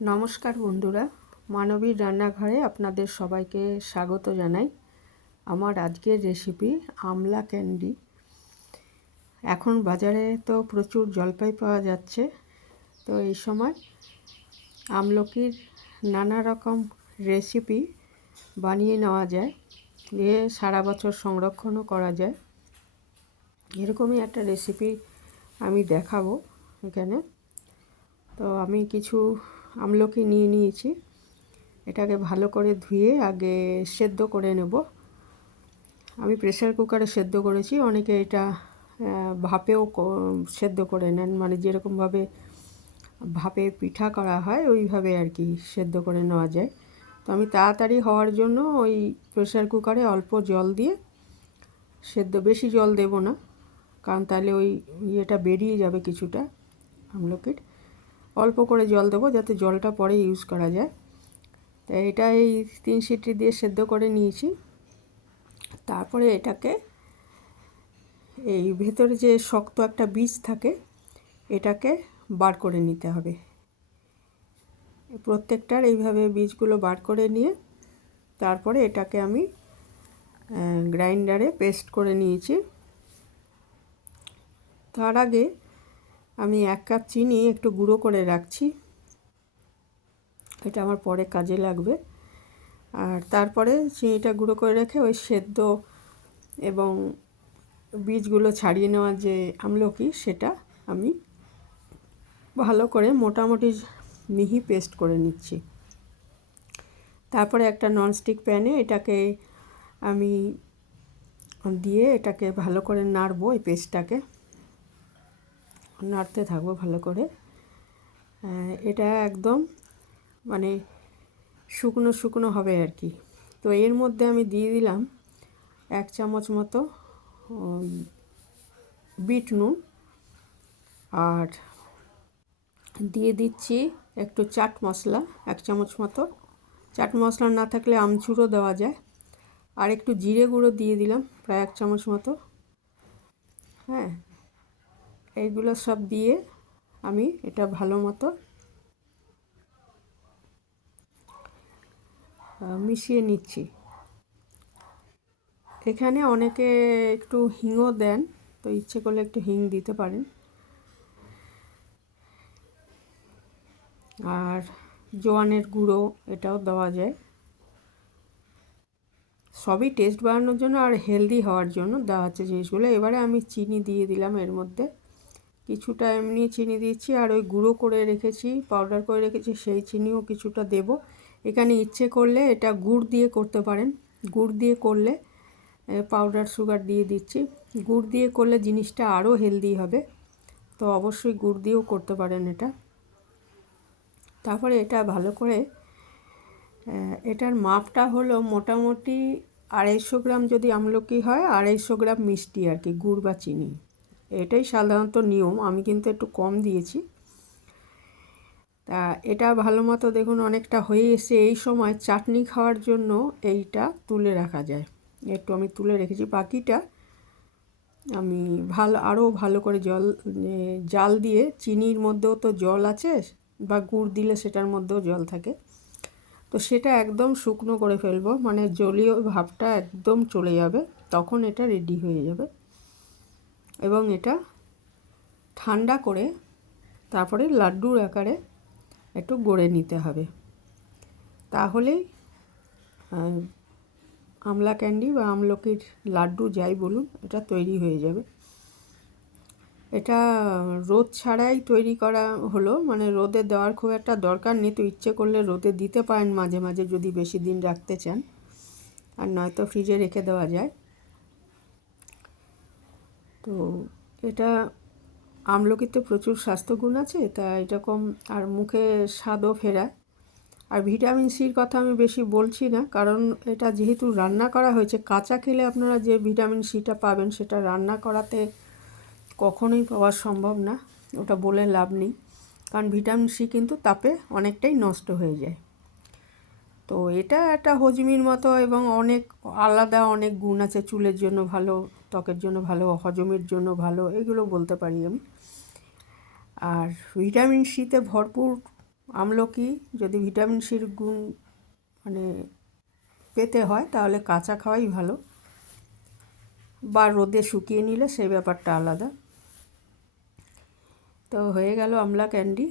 নমস্কার বন্ধুরা, মানবীর রান্নাঘরে আপনাদের সবাইকে স্বাগত জানাই। আমার আজকের রেসিপি আমলা ক্যান্ডি। এখন বাজারে তো প্রচুর জলপাই পাওয়া যাচ্ছে, তো এই সময় আমলকির নানা রকম রেসিপি বানিয়ে নেওয়া যায়, দিয়ে সারা বছর সংরক্ষণও করা যায়। এরকমই একটা রেসিপি আমি দেখাবো এখানে। তো আমি কিছু আমলকি নিয়ে নিয়েছি, এটাকে ভালো করে ধুয়ে আগে সেদ্ধ করে নেব। আমি প্রেসার কুকারে সেদ্ধ করেছি, অনেকে এটা ভাপেও সেদ্ধ করে নেন, মানে যেরকমভাবে ভাপে পিঠা করা হয় ওইভাবে আর কি সেদ্ধ করে নেওয়া যায়। তো আমি তাড়াতাড়ি হওয়ার জন্য ওই প্রেসার কুকারে অল্প জল দিয়ে সেদ্ধ, বেশি জল দেব না, কারণ তাহলে ওই ইয়েটা বেরিয়ে যাবে কিছুটা আমলকির। অল্প করে জল দেবো যাতে জলটা পরে ইউজ করা যায়। তাই এটা এই 3 সিটি দিয়ে সেদ্ধ করে নিয়েছি। তারপরে এটাকে এই ভেতরে যে শক্ত একটা বীজ থাকে এটাকে বার করে নিতে হবে। প্রত্যেকটার এইভাবে বীজগুলো বার করে নিয়ে তারপরে এটাকে আমি গ্রাইন্ডারে পেস্ট করে নিয়েছি। তার আগে আমি 1 কাপ চিনি একটু গুঁড়ো করে রাখছি, এটা আমার পরে কাজে লাগবে। আর তারপরে চিনিটা গুঁড়ো করে রেখে ওই সেদ্ধ এবং বীজগুলো ছাড়িয়ে নেওয়ার যে আমলকি সেটা আমি ভালো করে মোটামুটি মিহি পেস্ট করে নিচ্ছি। তারপরে একটা ননস্টিক প্যানে এটাকে আমি দিয়ে এটাকে ভালো করে নাড়বো, এই পেস্টটাকে নাড়তে থাকবো ভালো করে। এটা একদম মানে শুকনো শুকনো হবে আর কি। তো এর মধ্যে আমি দিয়ে দিলাম 1 চামচ মতো বিট নুন, আর দিয়ে দিচ্ছি একটু চাট মশলা 1 চামচ মতো। চাট মশলা না থাকলে আমচুরও দেওয়া যায়। আর একটু জিরে গুঁড়ো দিয়ে দিলাম প্রায় 1 চামচ মতো। হ্যাঁ, এইগুলো সব দিয়ে আমি এটা ভালো মতো মিশিয়ে নিচ্ছি। এখানে অনেকে একটু হিংও দেন, তো ইচ্ছে করলে একটু হিং দিতে পারেন। আর জোয়ানের গুঁড়ো এটাও দেওয়া যায়। সবই টেস্ট বাড়ানোর জন্য আর হেলদি হওয়ার জন্য দেওয়া হচ্ছে জিনিসগুলো। এবারে আমি চিনি দিয়ে দিলাম এর মধ্যে, কিছুটা এমনি চিনি দিচ্ছি, আর ওই গুঁড়ো করে রেখেছি, পাউডার করে রেখেছি সেই চিনিও কিছুটা দেব। এখানে ইচ্ছে করলে এটা গুড় দিয়ে করতে পারেন, গুড় দিয়ে করলে পাউডার সুগার দিয়ে দিচ্ছি। গুড় দিয়ে করলে জিনিসটা আরও হেলদি হবে, তো অবশ্যই গুড় দিয়েও করতে পারেন এটা। তারপরে এটা ভালো করে, এটার মাপটা হলো মোটামুটি 250 গ্রাম যদি আমলকি হয়, 250 গ্রাম মিষ্টি আর কি, গুড় বা চিনি, এটাই সাধারণত নিয়ম। আমি কিন্তু একটু কম দিয়েছি। তা এটা ভালো মতো দেখুন অনেকটা হয়ে এসে, এই সময় চাটনি খাওয়ার জন্য এইটা তুলে রাখা যায়। একটু আমি তুলে রেখেছি, বাকিটা আমি আরও ভালো করে জাল দিয়ে, চিনির মধ্যেও তো জল আছে বা গুড় দিলে সেটার মধ্যেও জল থাকে, তো সেটা একদম শুকনো করে ফেলবো, মানে জলীয় ভাবটা একদম চলে যাবে, তখন এটা রেডি হয়ে যাবে। এবং এটা ঠান্ডা করে তারপরে লাড্ডুর আকারে একটু গড়ে নিতে হবে, তাহলেই আমলা ক্যান্ডি বা আমলকির লাড্ডু যাই বলুন এটা তৈরি হয়ে যাবে। এটা রোদ ছাড়াই তৈরি করা হলো, মানে রোদে দেওয়ার খুব একটা দরকার নেই, তো ইচ্ছে করলে রোদে দিতে পারেন মাঝে মাঝে যদি বেশি দিন রাখতে চান, আর নয়তো ফ্রিজে রেখে দেওয়া যায়। তো এটা আমলকিতে প্রচুর স্বাস্থ্যগুণ আছে, তা এরকম আর মুখে স্বাদও ফেরায়। আর ভিটামিন সির কথা আমি বেশি বলছি না, কারণ এটা যেহেতু রান্না করা হয়েছে, কাঁচা খেলে আপনারা যে ভিটামিন সিটা পাবেন সেটা রান্না করাতে কখনোই পাওয়া সম্ভব না, ওটা বলে লাভ নেই, কারণ ভিটামিন সি কিন্তু তাপে অনেকটাই নষ্ট হয়ে যায়। তো এটা একটা হজমির মতো এবং অনেক আলাদা অনেক গুণ আছে, চুলের জন্য ভালো, ত্বকের জন্য ভালো, হজমের জন্য ভালো, এগুলো বলতে পারি আমি। আর ভিটামিন সিতে ভরপুর আমলকি যদি ভিটামিন সির গুণ মানে পেতে হয় তাহলে কাঁচা খাওয়াই ভালো, বা রোদে শুকিয়ে নিলে সেই ব্যাপারটা আলাদা। তো হয়ে গেল আমলা ক্যান্ডি।